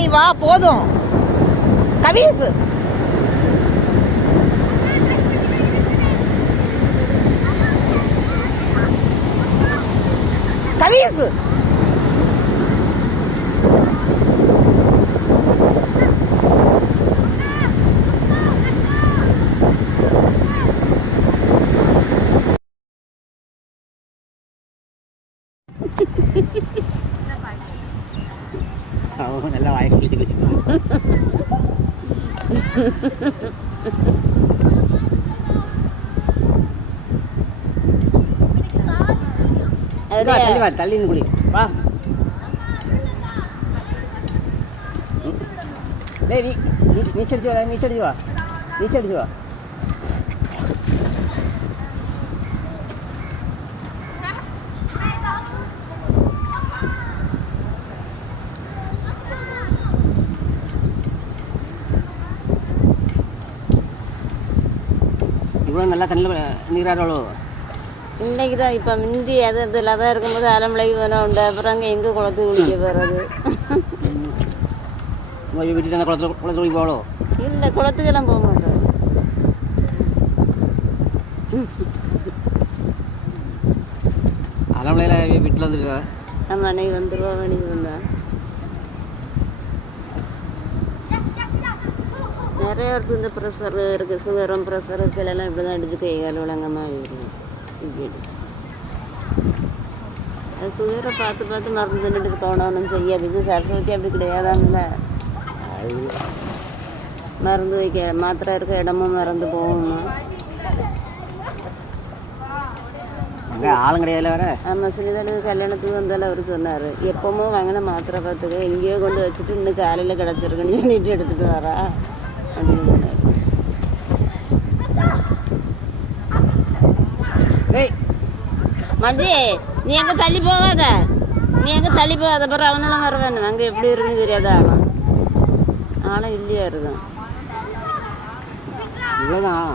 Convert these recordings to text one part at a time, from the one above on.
நீ வா போதும். கவிஸ் கவிஸ் தள்ளி வா தள்ளி குளி வா. டேய் நீ நீ வா வா. வா. இவ்வளோ நல்லா தண்ணியில் இன்னைக்கு தான் இப்போ முந்தி அது இதில் தான் இருக்கும்போது அலமலைக்கு வேணும் உண்டு. அப்புறம் அங்கே எங்கே குளத்துக்கு குளிக்க போகிறது உங்கள் வீட்டுக்கு அந்த குளத்துல குளத்துல குளி போகலோ இல்லை குளத்துக்கெல்லாம் போக மாட்டோம். அலமலையில் வீட்டில் வந்துருக்கா? நம்ம அன்னைக்கு வந்துருவா வேணிக்கு வந்தா. நிறைய இடத்துல இந்த ப்ரெஷர் இருக்குது சுகரம் ப்ரெஷர் எல்லாம் இப்படி தான் அடிச்சு கை கால் விளங்கமாக அடிச்சு அது சுகரை பார்த்து பார்த்து மருந்து தின்னுட்டு செய்யாது. இது சரஸ்வதி அப்படி கிடையாதான்ல அது மருந்து வைக்க மாத்திரை இருக்க இடமும் மறந்து போகுமா ஆளும் கிடையாதுல வேற? ஆமாம் சிறிதளவு கல்யாணத்துக்கு வந்தாலும் அவர் சொன்னார். எப்பவும் வாங்கின மாத்திரை பார்த்துக்க எங்கேயோ கொண்டு வச்சுட்டு இன்னும் காலையில் கிடச்சிருக்குன்னு சொல்லிட்டு எடுத்துகிட்டு வரா. அப்படின்னு சொன்னார் டேய் மதி நீ எங்கே தள்ளி போகாத. நீ எங்கே தள்ளி போகாத. பிறகு அவனாலும் வருவேன் அங்கே எப்படி இருக்குன்னு தெரியாத? ஆளும் ஆளும் இல்லையா இருக்கும் இவ்வளோதான்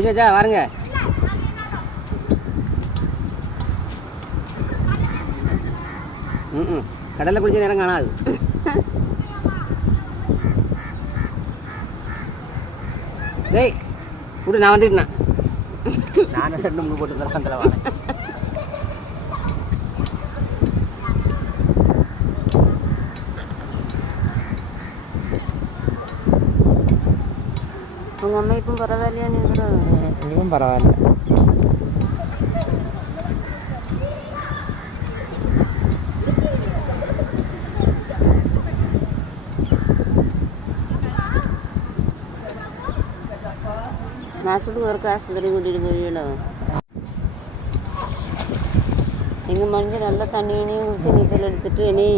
குளிச்சு வாருங்க. ம் கடலில் குளிச்ச நேரம் காணாது. டேய் விடு நான் வந்துட்டேன். நான் ரெண்டு மூணு போட்டு தரேன் உங்க அம்மா இப்போ பரவாயில்லையா நீங்க இனியும் பரவாயில்ல மாசத்துக்கு ஒரு ஆஸ்பத்திரி கூட்டிட்டு போயிடும் எங்க மனுஷ நல்லா தண்ணி குடிச்சு நீச்சல் எடுத்துட்டு இனி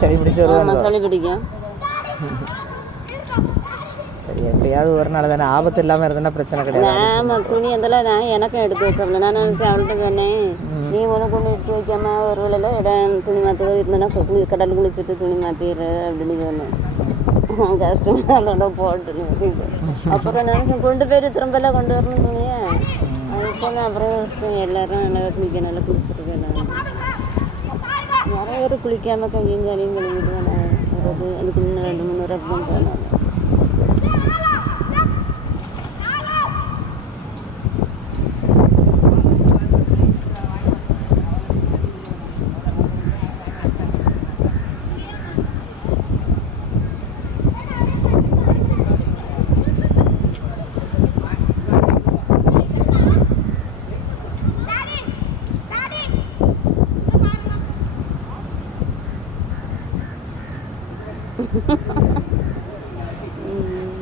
சளி பிடிச்சி சளி பிடிக்கும் எப்படியாவது ஒரு நாள் தானே ஆபத்து இல்லாமல் இருந்ததுன்னா பிரச்சனை கிடையாது. ஆமா துணி அதெல்லாம் நான் எனக்கும் எடுத்து வச்சோம்ல நான் நினைச்சேன் அவள்கிட்ட சொன்னேன் நீ ஒன்று எடுத்து வைக்காம ஒரு வேளையில இடம் துணி மாற்ற இருந்தேன்னா கடல் குளிச்சுட்டு துணி மாற்றிடு அப்படின்னு சொன்னேன். கஷ்டமா அதோட போட்டு அப்புறம் நினைச்சேன் கொண்டு போய் திரும்பலாம் கொண்டு வரணும் துணியை. அது சொன்னேன் அப்புறம் எல்லாரும் நல்லா குளிக்க நல்லா நான் நிறைய பேர் குளிக்காம கையும் காலையும் கழுவிட்டு அதுக்கு இன்னும் ரெண்டு மூணு நேரம் தான். mm.